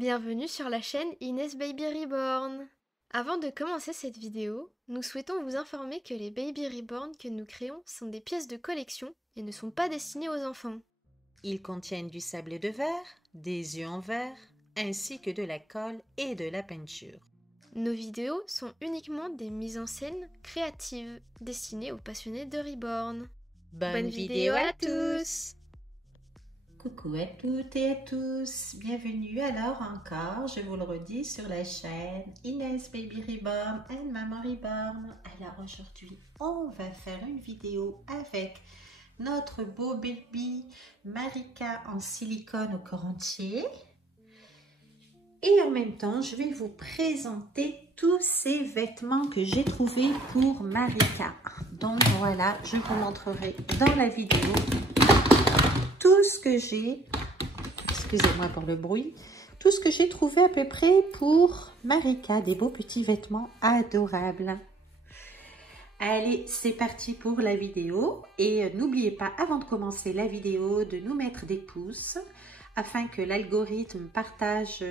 Bienvenue sur la chaîne Inès Baby Reborn. Avant de commencer cette vidéo, nous souhaitons vous informer que les Baby Reborn que nous créons sont des pièces de collection et ne sont pas destinées aux enfants. Ils contiennent du sable de verre, des œufs en verre, ainsi que de la colle et de la peinture. Nos vidéos sont uniquement des mises en scène créatives destinées aux passionnés de Reborn. Bonne vidéo à tous! Coucou à toutes et à tous, bienvenue alors encore, je vous le redis, sur la chaîne Inès Baby Reborn et Maman Reborn. Alors aujourd'hui, on va faire une vidéo avec notre beau baby Marika en silicone au corps entier. Et en même temps, je vais vous présenter tous ces vêtements que j'ai trouvés pour Marika. Donc voilà, je vous montrerai dans la vidéo tout ce que j'ai, excusez-moi pour le bruit, tout ce que j'ai trouvé à peu près pour Marika, des beaux petits vêtements adorables. Allez, c'est parti pour la vidéo et n'oubliez pas avant de commencer la vidéo de nous mettre des pouces afin que l'algorithme partage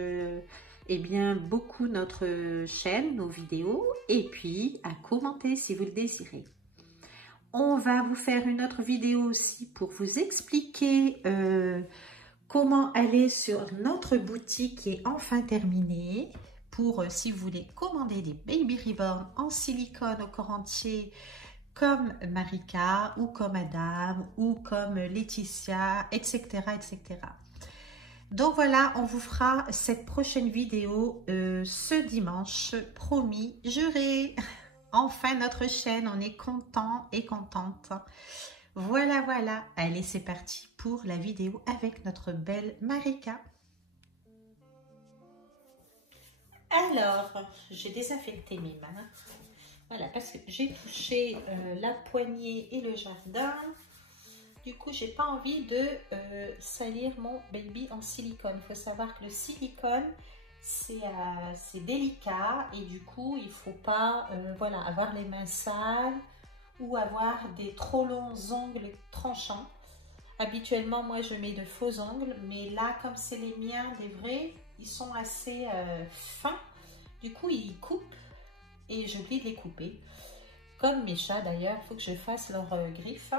bien beaucoup notre chaîne, nos vidéos, et puis à commenter si vous le désirez. On va vous faire une autre vidéo aussi pour vous expliquer comment aller sur notre boutique qui est enfin terminée. Pour si vous voulez commander des Baby Reborn en silicone au corps entier comme Marika ou comme Adam ou comme Laetitia, etc. etc. Donc voilà, on vous fera cette prochaine vidéo ce dimanche, promis, juré. Enfin notre chaîne, on est content et contente. Voilà, voilà. Allez, c'est parti pour la vidéo avec notre belle Marika. Alors, j'ai désinfecté mes mains. Voilà, parce que j'ai touché la poignée et le jardin. Du coup, j'ai pas envie de salir mon baby en silicone. Il faut savoir que le silicone, c'est délicat et du coup, il faut pas voilà, avoir les mains sales ou avoir des trop longs ongles tranchants. Habituellement, moi, je mets de faux ongles, mais là, comme c'est les miens, des vrais, ils sont assez fins. Du coup, ils coupent et j'oublie de les couper. Comme mes chats, d'ailleurs, il faut que je fasse leurs griffes.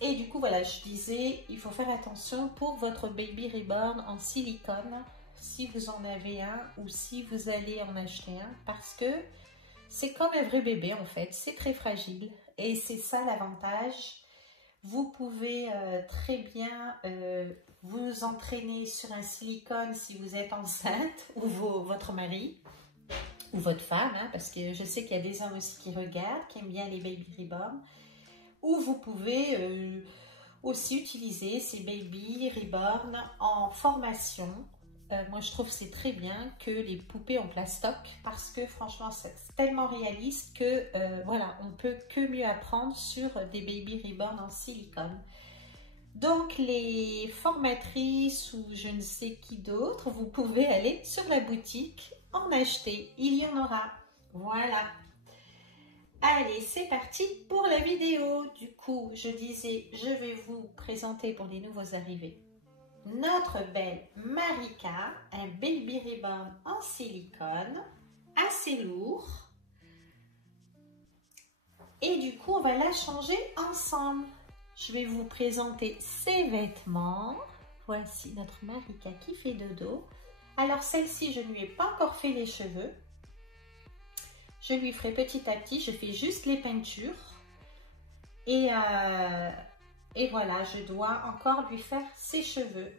Et du coup, voilà, je disais, il faut faire attention pour votre Baby Reborn en silicone, si vous en avez un ou si vous allez en acheter un, parce que c'est comme un vrai bébé en fait, c'est très fragile et c'est ça l'avantage. Vous pouvez très bien vous entraîner sur un silicone si vous êtes enceinte ou votre mari ou votre femme, hein, parce que je sais qu'il y a des hommes aussi qui regardent, qui aiment bien les Baby Reborn. Ou vous pouvez aussi utiliser ces Baby Reborn en formation. Moi, je trouve que c'est très bien que les poupées en plastoc parce que franchement, c'est tellement réaliste que voilà, on peut que mieux apprendre sur des Baby Reborn en silicone. Donc, les formatrices ou je ne sais qui d'autre, vous pouvez aller sur la boutique en acheter. Il y en aura. Voilà. Allez, c'est parti pour la vidéo. Du coup, je disais, je vais vous présenter pour les nouveaux arrivés notre belle Marika, un Baby Reborn en silicone, assez lourd. Et du coup, on va la changer ensemble. Je vais vous présenter ses vêtements. Voici notre Marika qui fait dodo. Alors, celle-ci, je ne lui ai pas encore fait les cheveux. Je lui ferai petit à petit, je fais juste les peintures. Et voilà, je dois encore lui faire ses cheveux.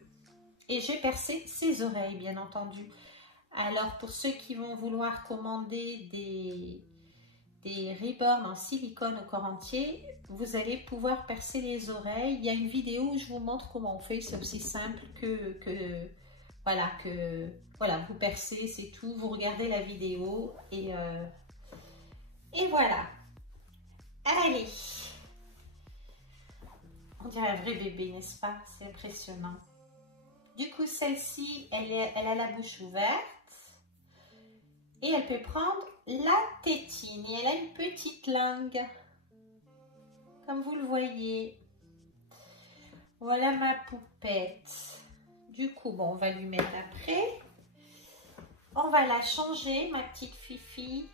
Et j'ai percé ses oreilles, bien entendu. Alors, pour ceux qui vont vouloir commander des Reborn en silicone au corps entier, vous allez pouvoir percer les oreilles. Il y a une vidéo où je vous montre comment on fait. C'est aussi simple voilà, vous percez, c'est tout. Vous regardez la vidéo et voilà. Allez. On dirait un vrai bébé, n'est-ce pas? C'est impressionnant. Du coup, celle-ci, elle a la bouche ouverte. Et elle peut prendre la tétine. Et elle a une petite langue. Comme vous le voyez. Voilà ma poupette. Du coup, bon, on va lui mettre après. On va la changer, ma petite Fifi.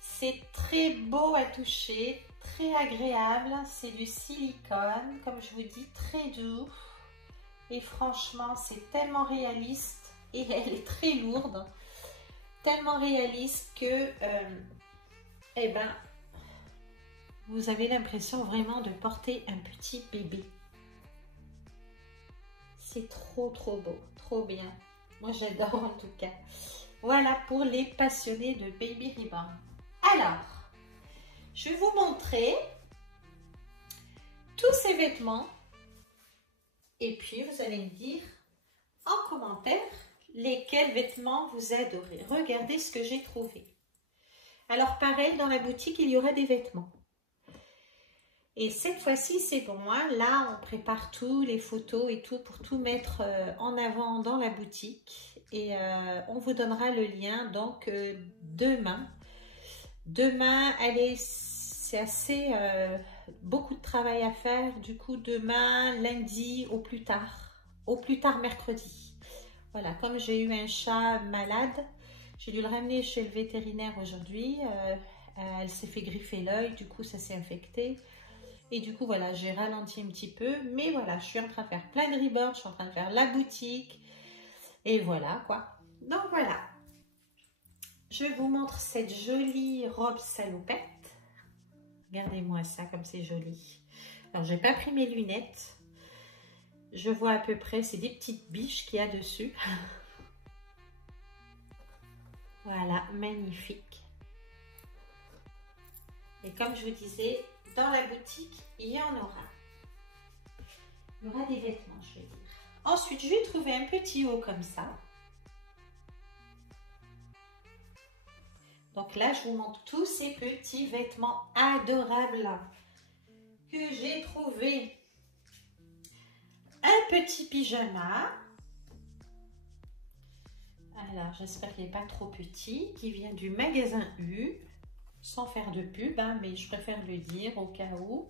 C'est très beau à toucher, très agréable. C'est du silicone, comme je vous dis, très doux. Et franchement, c'est tellement réaliste. Et elle est très lourde. Tellement réaliste que, eh ben, vous avez l'impression vraiment de porter un petit bébé. C'est trop beau, trop bien. Moi, j'adore en tout cas. Voilà pour les passionnés de Baby Reborn. Alors, je vais vous montrer tous ces vêtements. Et puis, vous allez me dire en commentaire lesquels vêtements vous adorez. Regardez ce que j'ai trouvé. Alors, pareil, dans la boutique, il y aura des vêtements. Et cette fois-ci, c'est bon. Hein? Là, on prépare tout, les photos et tout, pour tout mettre en avant dans la boutique. Et on vous donnera le lien, donc, demain. Demain, allez, c'est assez... beaucoup de travail à faire. Du coup, demain, lundi, au plus tard mercredi. Voilà, comme j'ai eu un chat malade, j'ai dû le ramener chez le vétérinaire aujourd'hui. Elle s'est fait griffer l'œil, du coup, ça s'est infecté. Et du coup, voilà, j'ai ralenti un petit peu. Mais voilà, je suis en train de faire plein de reborn, je suis en train de faire la boutique. Et voilà, quoi. Donc, voilà. Je vous montre cette jolie robe salopette. Regardez-moi ça, comme c'est joli. Alors, j'ai pas pris mes lunettes. Je vois à peu près, c'est des petites biches qu'il y a dessus. Voilà, magnifique. Et comme je vous disais, dans la boutique, il y en aura. Il y aura des vêtements, je vais dire. Ensuite, je vais trouver un petit haut comme ça. Donc là, je vous montre tous ces petits vêtements adorables que j'ai trouvé. Un petit pyjama. Alors, j'espère qu'il n'est pas trop petit. Qui vient du magasin U. Sans faire de pub, hein, mais je préfère le dire au cas où.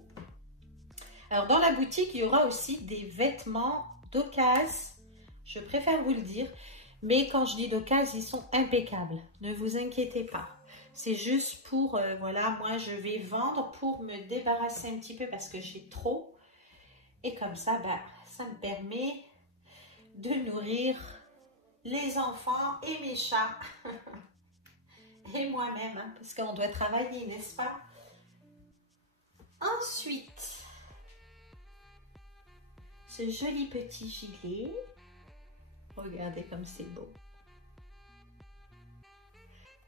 Alors, dans la boutique, il y aura aussi des vêtements d'occasion. Je préfère vous le dire. Mais quand je dis d'occasion, ils sont impeccables. Ne vous inquiétez pas. C'est juste pour, voilà, moi je vais vendre pour me débarrasser un petit peu parce que j'ai trop. Et comme ça, bah, ça me permet de nourrir les enfants et mes chats. Et moi-même, hein, parce qu'on doit travailler, n'est-ce pas? Ensuite, ce joli petit gilet. Regardez comme c'est beau.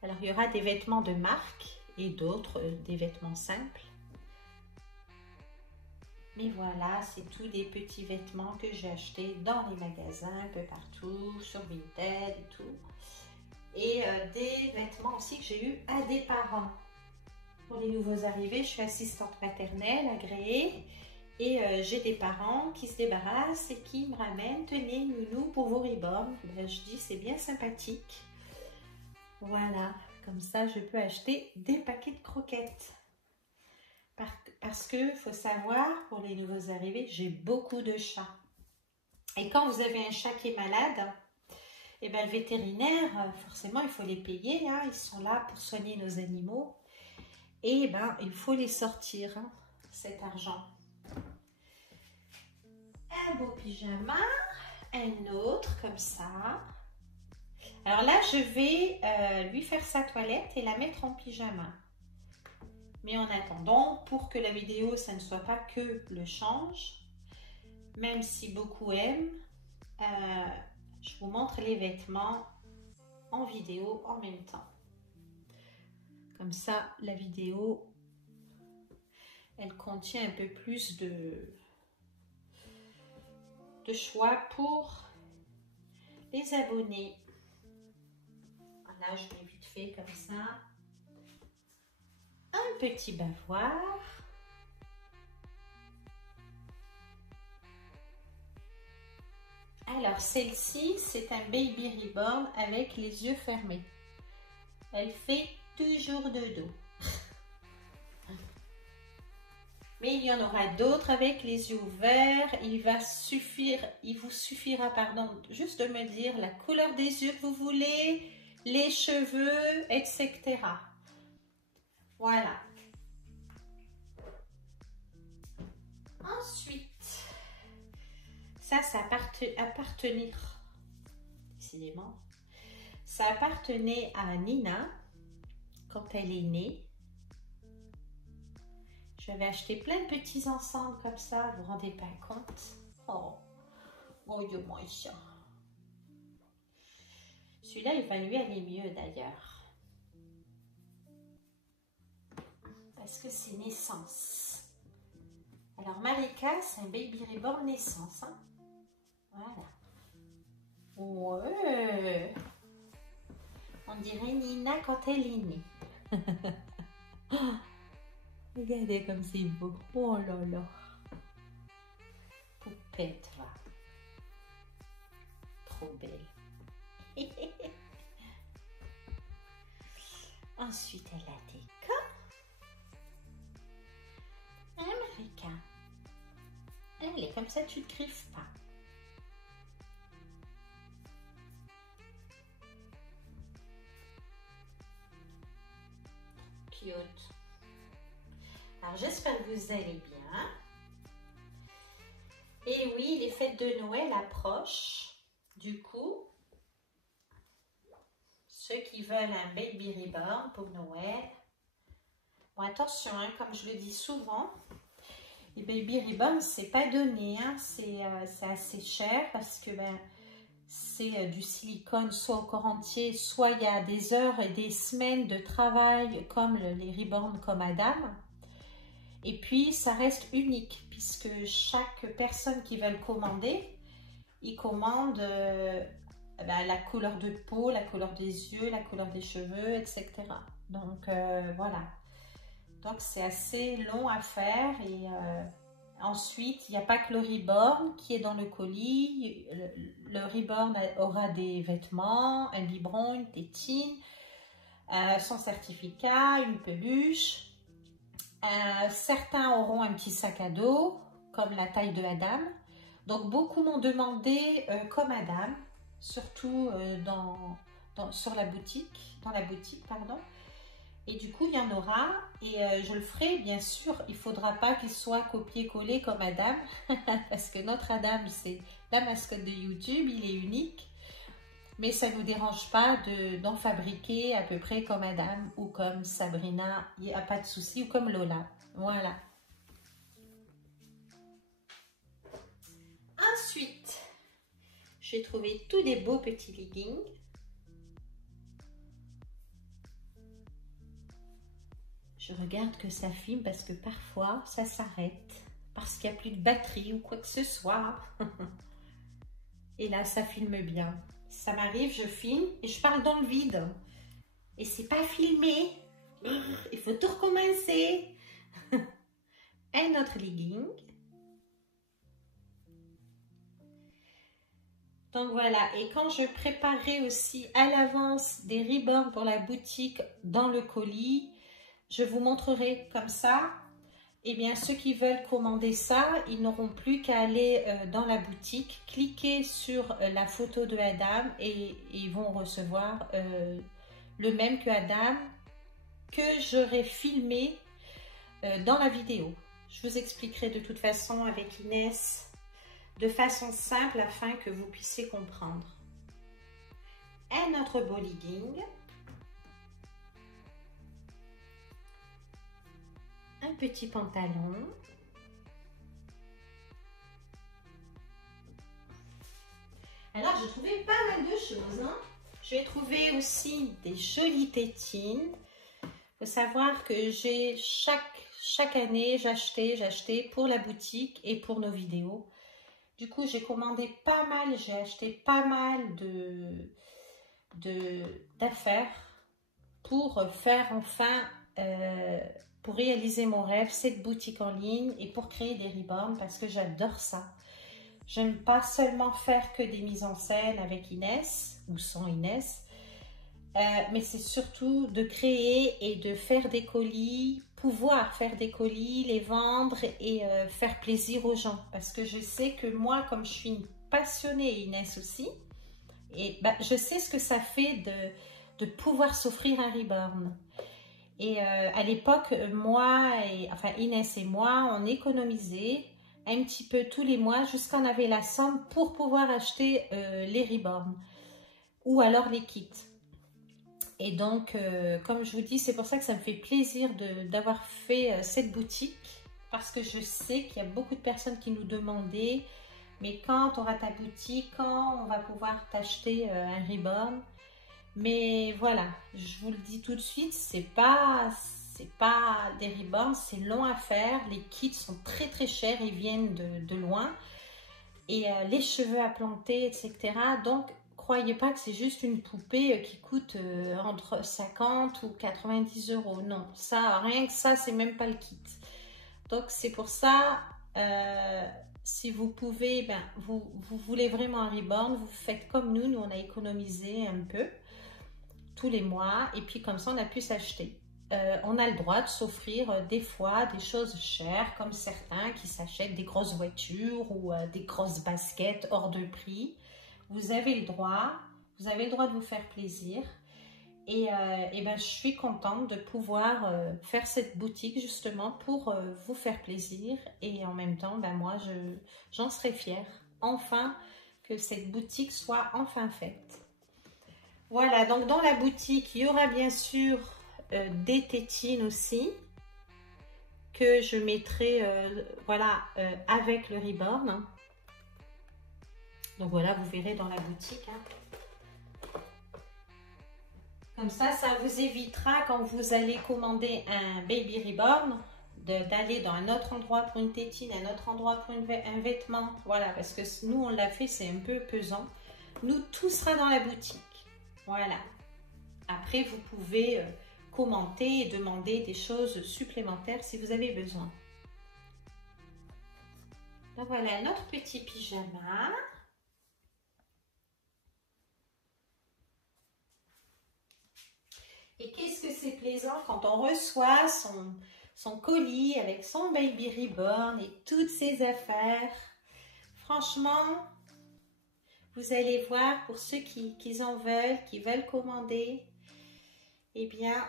Alors, il y aura des vêtements de marque et d'autres, des vêtements simples. Mais voilà, c'est tous des petits vêtements que j'ai achetés dans les magasins, un peu partout, sur Vinted et tout. Et des vêtements aussi que j'ai eu à des parents. Pour les nouveaux arrivés, je suis assistante maternelle agréée. Et j'ai des parents qui se débarrassent et qui me ramènent, tenez, nounou, pour vos reborn. Ben, je dis, c'est bien sympathique. Voilà, comme ça, je peux acheter des paquets de croquettes. Parce que, faut savoir, pour les nouveaux arrivés, j'ai beaucoup de chats. Et quand vous avez un chat qui est malade, et ben, le vétérinaire, forcément, il faut les payer. Hein, ils sont là pour soigner nos animaux. Et ben, il faut les sortir, hein, cet argent. Un beau pyjama, un autre comme ça. Alors là, je vais lui faire sa toilette et la mettre en pyjama. Mais en attendant, pour que la vidéo, ça ne soit pas que le change, même si beaucoup aiment, je vous montre les vêtements en vidéo en même temps. Comme ça, la vidéo, elle contient un peu plus de choix pour les abonnés. Là, je mets vite fait comme ça. Un petit bavoir. Alors, celle-ci, c'est un Baby Reborn avec les yeux fermés. Elle fait toujours de dos. Mais il y en aura d'autres avec les yeux ouverts. Il vous suffira, pardon, juste de me dire la couleur des yeux que vous voulez, les cheveux, etc. Voilà. Ensuite, ça appartenir, décidément, ça appartenait à Nina quand elle est née. J'avais acheté plein de petits ensembles comme ça, vous vous rendez pas compte? Oh, mon Dieu, mon chat. Celui-là, il va lui aller mieux d'ailleurs. Parce que c'est naissance. Alors, Marika, c'est un baby reborn naissance. Hein? Voilà. Ouais. On dirait Nina quand elle est née. Regardez comme c'est beau. Oh là là. Poupette, va. Trop belle. Ensuite, elle a des corps. Hein, Marika? Allez, comme ça, tu ne te griffes pas. Cute. Alors, j'espère que vous allez bien. Et oui, les fêtes de Noël approchent. Du coup, ceux qui veulent un baby reborn pour Noël, bon, attention, hein, comme je le dis souvent, les baby reborn, c'est pas donné, hein, c'est assez cher parce que c'est du silicone soit au corps entier, soit il y a des heures et des semaines de travail comme les reborn comme Adam. Et puis, ça reste unique puisque chaque personne qui va le commander, il commande la couleur de peau, la couleur des yeux, la couleur des cheveux, etc. Donc, voilà. Donc, c'est assez long à faire. Et ensuite, il n'y a pas que le reborn qui est dans le colis. Le reborn aura des vêtements, un biberon, une tétine, son certificat, une peluche. Certains auront un petit sac à dos, comme la taille de Adam. Donc, beaucoup m'ont demandé comme Adam, surtout dans la boutique, pardon. Et du coup, il y en aura. Et je le ferai, bien sûr. Il ne faudra pas qu'il soit copié-collé comme Adam. Parce que notre Adam, c'est la mascotte de YouTube. Il est unique. Mais ça ne nous dérange pas d'en fabriquer à peu près comme Adam ou comme Sabrina, il n'y a pas de souci, ou comme Lola. Voilà. Ensuite, j'ai trouvé tous des beaux petits leggings. Je regarde que ça filme parce que parfois ça s'arrête, parce qu'il n'y a plus de batterie ou quoi que ce soit. Et là, ça filme bien. Ça m'arrive, je filme et je parle dans le vide. Et c'est pas filmé. Il faut tout recommencer. Un autre legging. Donc voilà. Et quand je préparais aussi à l'avance des reborn pour la boutique dans le colis, je vous montrerai comme ça. Eh bien, ceux qui veulent commander ça, ils n'auront plus qu'à aller dans la boutique, cliquer sur la photo de Adam et ils vont recevoir le même que Adam que j'aurai filmé dans la vidéo. Je vous expliquerai de toute façon avec Inès de façon simple afin que vous puissiez comprendre. Un autre beau legging. Un petit pantalon. Alors, j'ai trouvé pas mal de choses. Hein. J'ai trouvé aussi des jolies tétines. Il faut savoir que j'ai chaque année, j'achetais pour la boutique et pour nos vidéos. Du coup, j'ai commandé pas mal, j'ai acheté pas mal d'affaires pour faire enfin... pour réaliser mon rêve, cette boutique en ligne et pour créer des reborn parce que j'adore ça. J'aime pas seulement faire que des mises en scène avec Inès ou sans Inès, mais c'est surtout de créer et de faire des colis pouvoir faire des colis, les vendre et faire plaisir aux gens. Parce que je sais que moi, comme je suis une passionnée, Inès aussi, et bah, je sais ce que ça fait de pouvoir s'offrir un reborn. Et à l'époque, enfin Inès et moi, on économisait un petit peu tous les mois jusqu'à on avait la somme pour pouvoir acheter les reborn ou alors les kits. Et donc, comme je vous dis, c'est pour ça que ça me fait plaisir d'avoir fait cette boutique parce que je sais qu'il y a beaucoup de personnes qui nous demandaient mais quand tu auras ta boutique, quand on va pouvoir t'acheter un reborn. Mais voilà, je vous le dis tout de suite, c'est pas des reborns, c'est long à faire. Les kits sont très très chers, ils viennent de loin. Et les cheveux à planter, etc. Donc, croyez pas que c'est juste une poupée qui coûte entre 50 ou 90 euros. Non, ça, rien que ça, c'est même pas le kit. Donc, c'est pour ça, si vous pouvez, ben, vous voulez vraiment un reborn, vous faites comme nous. Nous, on a économisé un peu tous les mois et puis comme ça on a pu s'acheter. On a le droit de s'offrir des fois des choses chères comme certains qui s'achètent des grosses voitures ou des grosses baskets hors de prix. Vous avez le droit de vous faire plaisir et ben, je suis contente de pouvoir faire cette boutique justement pour vous faire plaisir et en même temps ben, moi j'en serais fière enfin que cette boutique soit enfin faite. Voilà, donc dans la boutique, il y aura bien sûr des tétines aussi que je mettrai voilà, avec le reborn. Donc voilà, vous verrez dans la boutique. Hein. Comme ça vous évitera quand vous allez commander un baby reborn d'aller dans un autre endroit pour une tétine, un autre endroit pour un vêtement. Voilà, parce que nous, on l'a fait, c'est un peu pesant. Nous, tout sera dans la boutique. Voilà. Après, vous pouvez commenter et demander des choses supplémentaires si vous avez besoin. Donc voilà notre petit pyjama. Et qu'est-ce que c'est plaisant quand on reçoit son colis avec son baby reborn et toutes ses affaires. Franchement, vous allez voir, pour ceux qui en veulent, qui veulent commander, eh bien,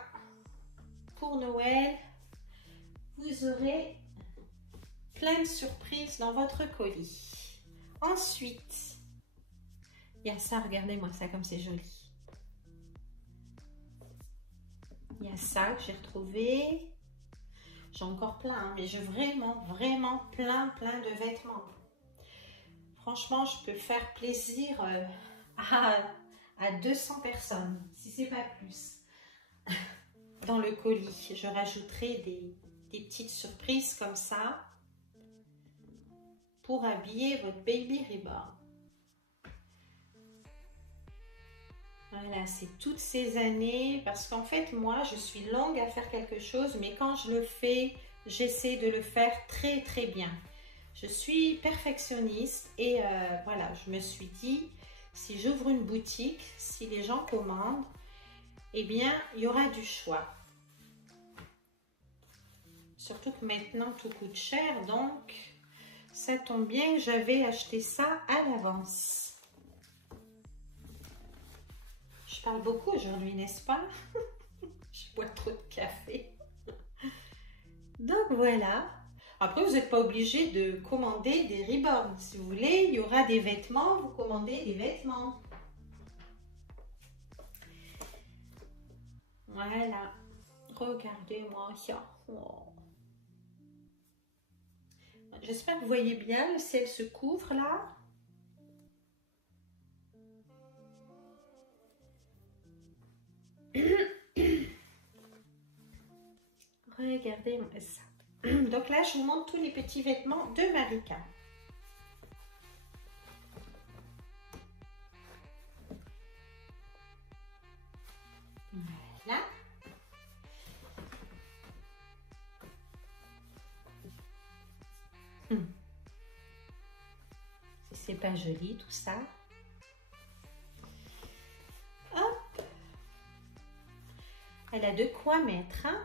pour Noël, vous aurez plein de surprises dans votre colis. Ensuite, il y a ça, regardez-moi ça comme c'est joli. Il y a ça que j'ai retrouvé. J'ai encore plein, hein, mais j'ai vraiment plein de vêtements. Franchement, je peux faire plaisir à 200 personnes, si c'est pas plus. Dans le colis, je rajouterai des petites surprises comme ça pour habiller votre baby reborn. Voilà, c'est toutes ces années, parce qu'en fait, moi, je suis longue à faire quelque chose, mais quand je le fais, j'essaie de le faire très bien. Je suis perfectionniste et voilà, je me suis dit, si j'ouvre une boutique, si les gens commandent, eh bien, il y aura du choix. Surtout que maintenant, tout coûte cher, donc ça tombe bien que j'avais acheté ça à l'avance. Je parle beaucoup aujourd'hui, n'est-ce pas? Je bois trop de café. Donc voilà. Après, vous n'êtes pas obligé de commander des reborns. Si vous voulez, il y aura des vêtements, vous commandez des vêtements. Voilà. Regardez-moi ça. Oh. J'espère que vous voyez bien, le ciel se couvre là. Regardez-moi ça. Donc là, je vous montre tous les petits vêtements de Marika. Voilà. C'est pas joli tout ça. Hop. Elle a de quoi mettre, hein?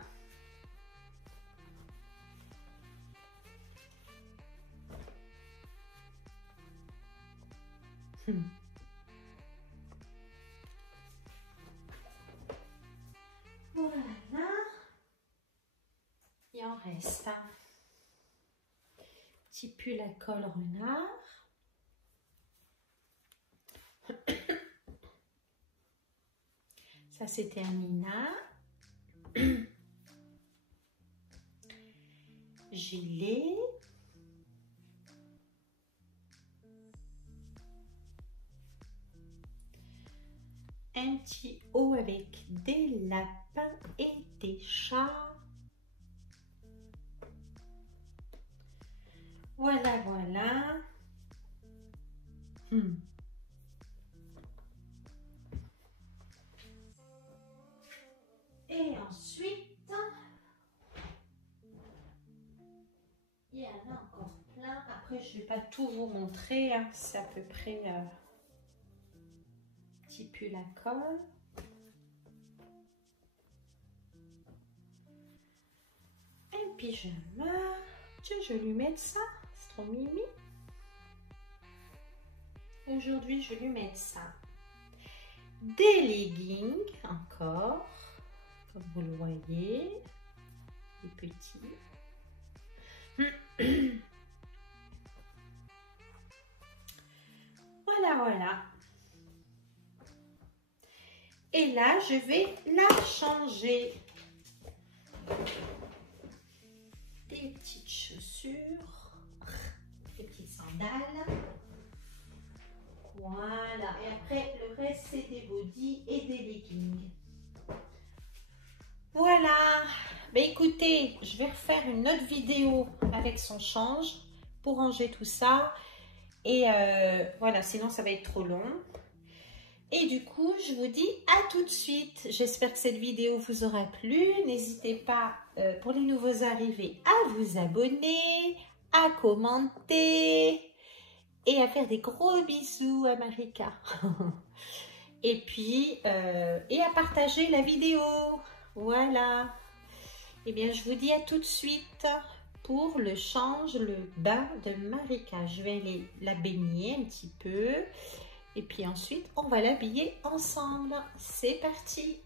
reste. Hein. Petit pull à col renard. Ça, c'était un Nina. Gilet. Un petit haut avec des lapins et des chats. Voilà, voilà. Et ensuite, il y en a encore plein. Après, je ne vais pas tout vous montrer. Hein. C'est à peu près petit pull à col. Un pyjama. Tiens, je vais lui mettre ça. C'est trop mimi. Aujourd'hui, je vais lui mettre ça. Des leggings encore. Comme vous le voyez. Des petits. Voilà, voilà. Et là, je vais la changer. Des petites chaussures. Des petites sandales. Voilà. Et après, le reste, c'est des bodys et des leggings. Voilà. Ben écoutez, je vais refaire une autre vidéo avec son change pour ranger tout ça. Et voilà, sinon ça va être trop long. Et du coup, je vous dis à tout de suite. J'espère que cette vidéo vous aura plu. N'hésitez pas, pour les nouveaux arrivés, à vous abonner, à commenter et à faire des gros bisous à Marika. Et puis, et à partager la vidéo. Voilà. Et bien, je vous dis à tout de suite pour le change, le bain de Marika. Je vais aller la baigner un petit peu. Et puis ensuite, on va l'habiller ensemble. C'est parti!